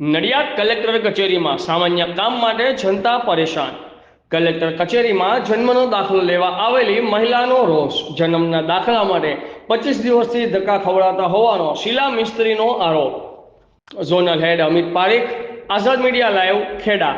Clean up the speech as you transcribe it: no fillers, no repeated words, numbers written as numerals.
Nadiad collector કચેરીમાં સામાન્ય કામ માટે જનતા પરેશાન। કલેક્ટર કચેરીમાં જન્મનો દાખલો લેવા આવેલી મહિલાનો રોષ। જન્મના દાખલા માટે 25 દિવસથી ધક્કા ખવડાવતા હોવાનો શીલા મિસ્ત્રીનો આરોપ। ઝોનલ હેડ અમિત પારેખ, આઝાદ મીડિયા લાઈવ, ખેડા।